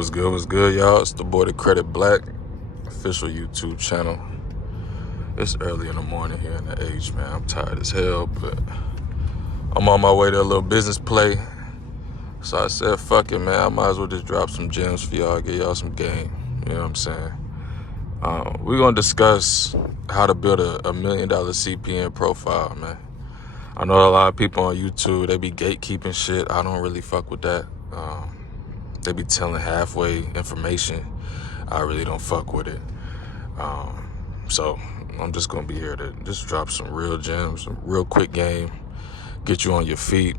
What's good, y'all? It's the boy, the CreditBlak, official YouTube channel. It's early in the morning here in the H, man. I'm tired as hell, but I'm on my way to a little business play. So I said, fuck it, man. I might as well just drop some gems for y'all, get y'all some game. You know what I'm saying? We're going to discuss how to build a $1 million CPN profile, man. I know a lot of people on YouTube, they be gatekeeping shit. I don't really fuck with that. They be telling halfway information. I really don't fuck with it. So I'm just gonna be here to just drop some real gems, some real quick game, get you on your feet.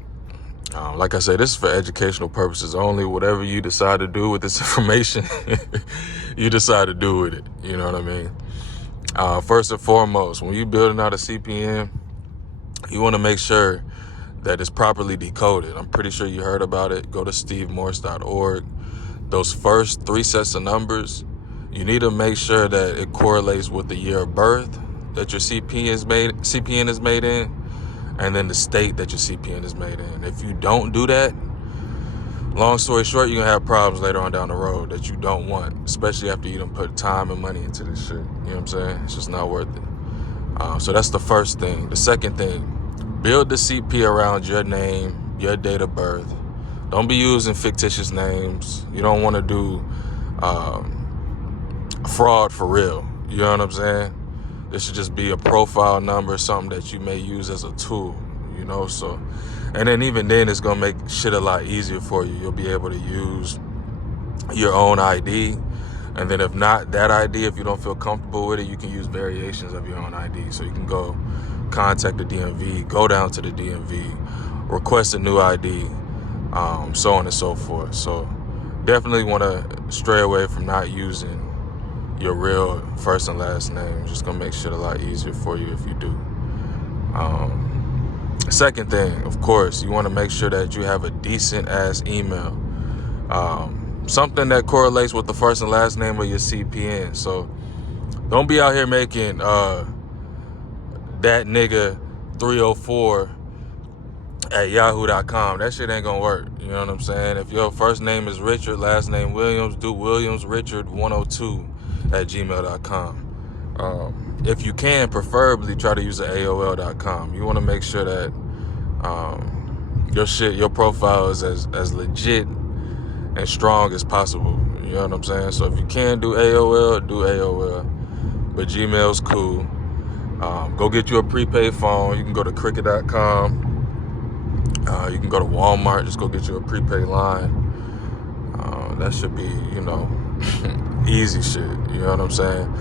Like I said, this is for educational purposes only. Whatever you decide to do with this information, you decide to do with it. You know what I mean? First and foremost, when you're building out a CPN, you want to make sure that it's properly decoded. I'm pretty sure you heard about it. Go to stevemorse.org. Those first 3 sets of numbers, you need to make sure that it correlates with the year of birth that your CPN is made in, and then the state that your CPN is made in. If you don't do that, long story short, you're gonna have problems later on down the road that you don't want, especially after you done put time and money into this shit. You know what I'm saying? It's just not worth it. So that's the first thing. The second thing, build the CP around your name, your date of birth. Don't be using fictitious names. You don't want to do fraud for real. You know what I'm saying? This should just be a profile number, something that you may use as a tool, you know? So, and then even then, it's going to make shit a lot easier for you. You'll be able to use your own ID. And then if not that ID, if you don't feel comfortable with it, you can use variations of your own ID. So you can go contact the DMV, go down to the DMV, request a new ID, so on and so forth. So definitely want to stray away from not using your real first and last name. Just gonna make shit a lot easier for you if you do. Second thing, of course, you want to make sure that you have a decent ass email. Something that correlates with the first and last name of your CPN. So don't be out here making that nigga 304 at yahoo.com. That shit ain't gonna work. You know what I'm saying? If your first name is Richard, last name Williams, do Williams Richard 102 at gmail.com. If you can, preferably try to use the AOL.com. You want to make sure that your profile is as legit and strong as possible. You know what I'm saying? So if you can do AOL, do AOL. But Gmail's cool. Go get you a prepaid phone. You can go to cricket.com. You can go to Walmart. Just go get you a prepaid line. That should be, easy shit. You know what I'm saying?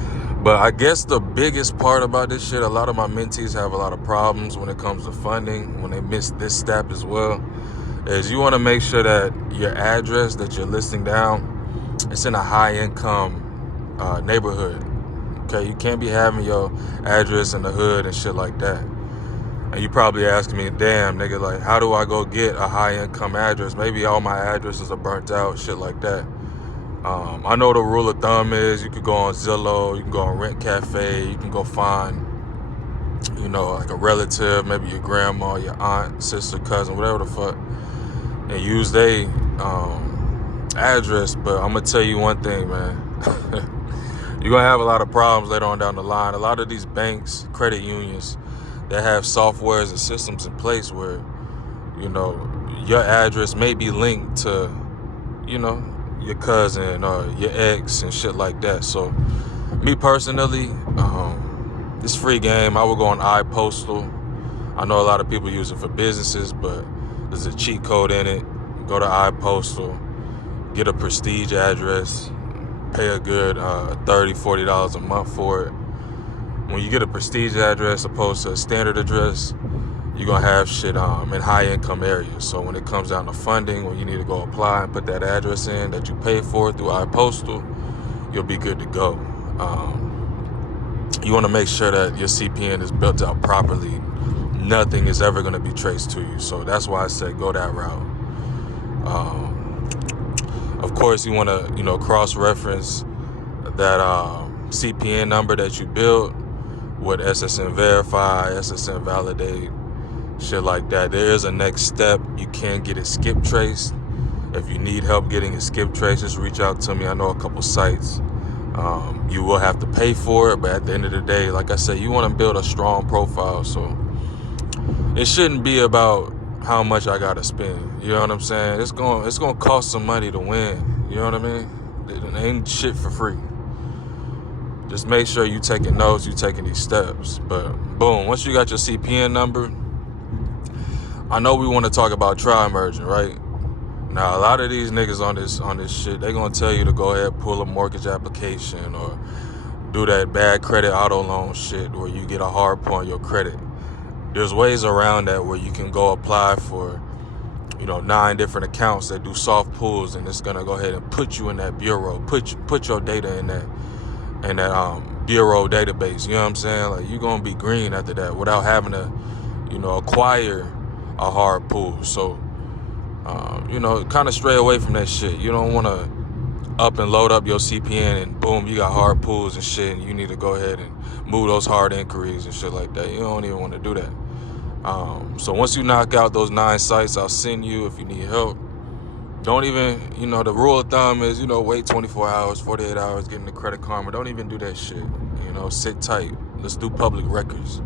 But I guess the biggest part about this shit, a lot of my mentees have a lot of problems when it comes to funding, when they miss this step as well, is you want to make sure that your address that you're listing down, it's in a high income neighborhood. Okay, you can't be having your address in the hood and shit like that. And you probably asking me, damn, nigga, like, how do I go get a high-income address? Maybe all my addresses are burnt out, shit like that. I know the rule of thumb is you could go on Zillow, you can go on Rent Cafe, you can go find, like a relative, maybe your grandma, your aunt, sister, cousin, whatever the fuck, and use their address. But I'm going to tell you one thing, man. You're going to have a lot of problems later on down the line. A lot of these banks, credit unions, that have softwares and systems in place where, your address may be linked to, your cousin or your ex and shit like that. So, me personally, this free game, I would go on iPostal. I know a lot of people use it for businesses, but there's a cheat code in it. Go to iPostal, get a prestige address, pay a good $30, $40 a month for it. When you get a prestige address opposed to a standard address, you're going to have shit in high-income areas. So when it comes down to funding, when you need to go apply and put that address in that you pay for through iPostal, you'll be good to go. You want to make sure that your CPN is built out properly. Nothing is ever going to be traced to you. So that's why I said go that route. Of course, you want to, cross-reference that CPN number that you built with SSN Verify, SSN Validate, shit like that. There is a next step. You can get it skip traced. If you need help getting a skip trace, just reach out to me. I know a couple sites. You will have to pay for it, but at the end of the day, like I said, you want to build a strong profile. So it shouldn't be about how much I gotta spend. You know what I'm saying? It's gonna cost some money to win. You know what I mean? It ain't shit for free. Just make sure you taking notes, you taking these steps. But boom, once you got your CPN number, I know we want to talk about tri-merging, right? Now, a lot of these niggas on this shit, they gonna tell you to go ahead, pull a mortgage application or do that bad credit auto loan shit where you get a hard point on your credit. There's ways around that where you can go apply for, 9 different accounts that do soft pulls, and it's gonna go ahead and put you in that bureau, put your data in that bureau database. You know what I'm saying? Like, you're gonna be green after that without having to, acquire a hard pull. So, kind of stray away from that shit. You don't want to up and load up your CPN and boom, you got hard pulls and shit, and you need to go ahead and move those hard inquiries and shit like that. You don't even want to do that. So once you knock out those 9 sites, I'll send you if you need help. Don't even, the rule of thumb is, wait 24 hours, 48 hours, getting the Credit Karma. Don't even do that shit. Sit tight. Let's do public records.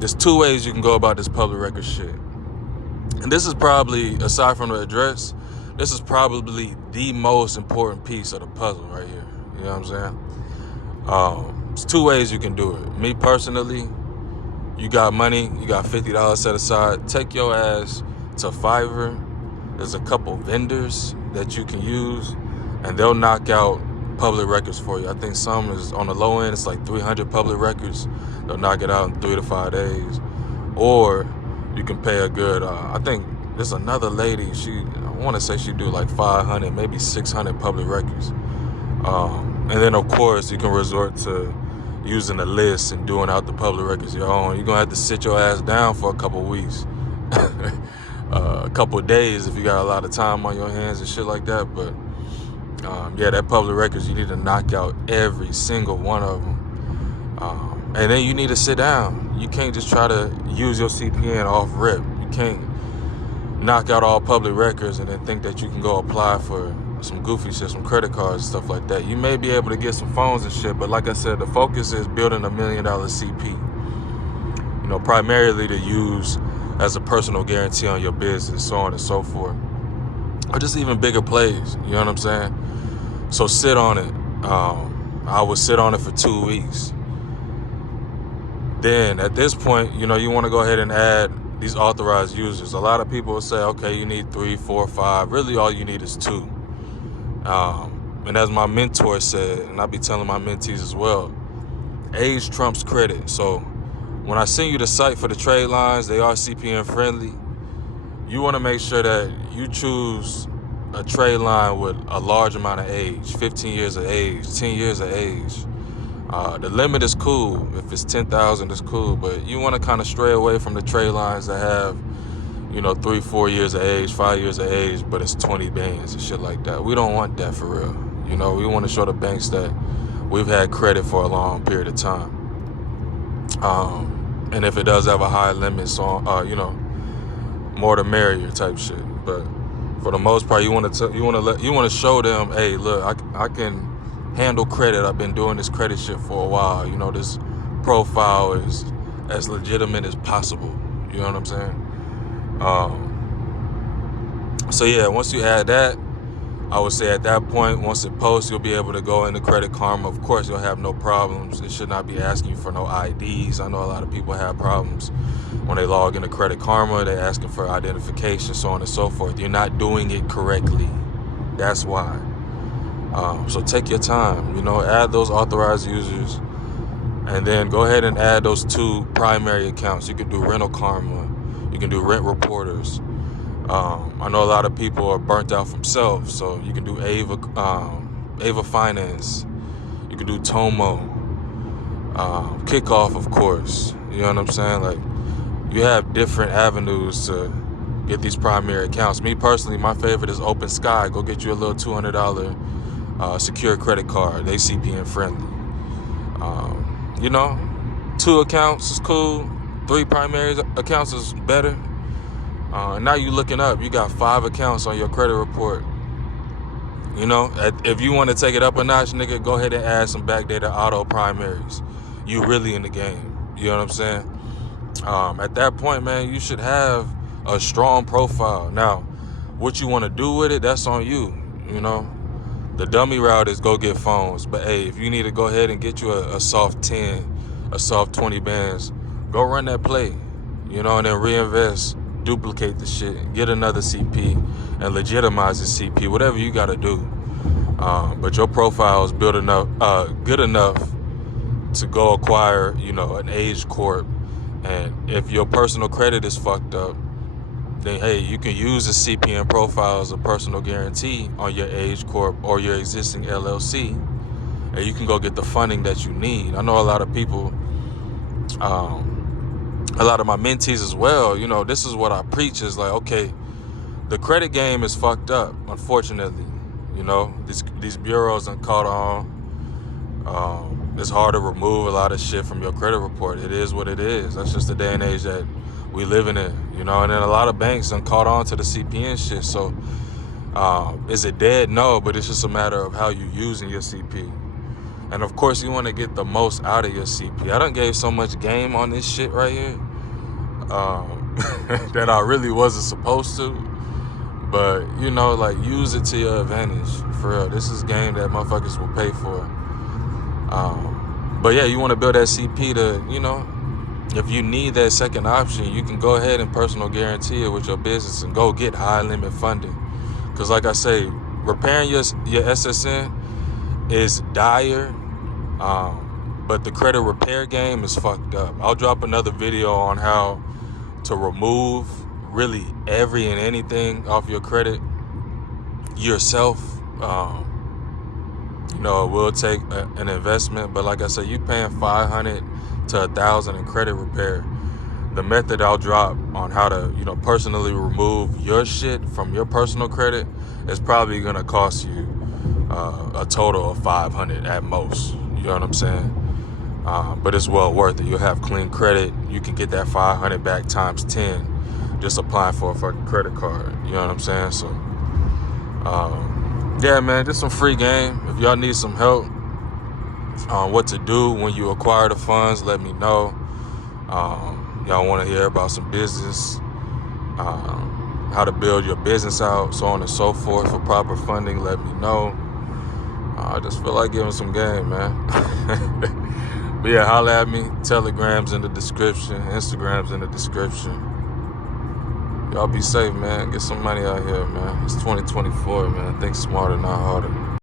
There's 2 ways you can go about this public record shit. And this is probably, aside from the address, this is probably the most important piece of the puzzle right here. You know what I'm saying? There's 2 ways you can do it. Me personally, you got money, you got $50 set aside, take your ass to Fiverr. There's a couple vendors that you can use, and they'll knock out public records for you. I think some is on the low end, it's like 300 public records. They'll knock it out in 3 to 5 days. Or you can pay a good, I think there's another lady, I want to say she do like 500, maybe 600 public records. And then, of course, you can resort to using a list and doing out the public records your own. You're going to have to sit your ass down for a couple weeks, a couple days if you got a lot of time on your hands and shit like that. But, that public records, you need to knock out every single one of them. And then you need to sit down. You can't just try to use your CPN off rip. You can't knock out all public records and then think that you can go apply for some goofy shit, some credit cards and stuff like that. You may be able to get some phones and shit, but like I said, the focus is building $1 million CP. Primarily to use as a personal guarantee on your business, so on and so forth. Or just even bigger plays, you know what I'm saying? So sit on it. I would sit on it for 2 weeks. Then at this point, you want to go ahead and add these authorized users. A lot of people will say, okay, you need 3, 4, 5. Really, all you need is 2. And as my mentor said, and I be telling my mentees as well, age trumps credit. So when I send you the site for the trade lines, they are CPN friendly. You want to make sure that you choose a trade line with a large amount of age, 15 years of age, 10 years of age. The limit is cool. If it's 10,000, it's cool. But you want to kind of stray away from the trade lines that have, 3, 4 years of age, 5 years of age, but it's 20 bands and shit like that. We don't want that for real. We want to show the banks that we've had credit for a long period of time. And if it does have a high limit, so more the merrier type shit. But for the most part, you want to show them, hey, look, I can handle credit. I've been doing this credit shit for a while. This profile is as legitimate as possible. You know what I'm saying? So yeah, once you add that, I would say at that point, once it posts, you'll be able to go into Credit Karma. Of course, you'll have no problems. It should not be asking you for no IDs. I know a lot of people have problems when they log into Credit Karma. They're asking for identification, so on and so forth. You're not doing it correctly. That's why. So take your time, add those authorized users, and then go ahead and add those 2 primary accounts. You can do Rental Karma. You can do Rent Reporters. I know a lot of people are burnt out from self, so you can do Ava Finance. You can do Tomo. Kickoff, of course. You know what I'm saying? Like, you have different avenues to get these primary accounts. Me personally, my favorite is Open Sky. Go get you a little $200 secure credit card. They CPN friendly. 2 accounts is cool. 3 primary accounts is better. Now you looking up, you got 5 accounts on your credit report. You know, if you want to take it up a notch, nigga, go ahead and add some backdated auto primaries. You really in the game. You know what I'm saying? At that point, man, you should have a strong profile. Now, what you want to do with it, that's on you. You know, the dummy route is go get phones. But hey, if you need to go ahead and get you a soft 10, a soft 20 bands, go run that play. You know, and then reinvest, duplicate the shit, get another CP, and legitimize the CP, whatever you got to do. But your profile is built enough, good enough to go acquire, you know, an age corp. And if your personal credit is fucked up, then hey, you can use the CPN profile as a personal guarantee on your age corp or your existing LLC, and you can go get the funding that you need. I know a lot of people, a lot of my mentees as well, you know, this is what I preach is like, okay, the credit game is fucked up, unfortunately. You know, these bureaus are caught on. It's hard to remove a lot of shit from your credit report. It is what it is. That's just the day and age that we living in, you know. And then a lot of banks done caught on to the CPN shit. So is it dead? No, but it's just a matter of how you using your CP. And of course, you want to get the most out of your CP. I done gave so much game on this shit right here that I really wasn't supposed to. But, you know, like, use it to your advantage. For real, this is game that motherfuckers will pay for. But yeah, you want to build that CP to, you know, if you need that second option, you can go ahead and personal guarantee it with your business and go get high limit funding. Because like I say, repairing your SSN is dire, but the credit repair game is fucked up. I'll drop another video on how to remove really every and anything off your credit yourself. You know, it will take an investment, but like I said, you paying $500 to $1,000 in credit repair. The method I'll drop on how to, you know, personally remove your shit from your personal credit is probably gonna cost you a total of $500 at most. You know what I'm saying? But it's well worth it. You'll have clean credit. You can get that $500 back times 10 just applying for a fucking credit card. You know what I'm saying? So, yeah, man, just some free game. If y'all need some help on what to do when you acquire the funds, let me know. Y'all want to hear about some business, how to build your business out, so on and so forth for proper funding, let me know. I just feel like giving some game, man. But yeah, holla at me. Telegram's in the description. Instagram's in the description. Y'all be safe, man. Get some money out here, man. It's 2024, man. Think smarter, not harder.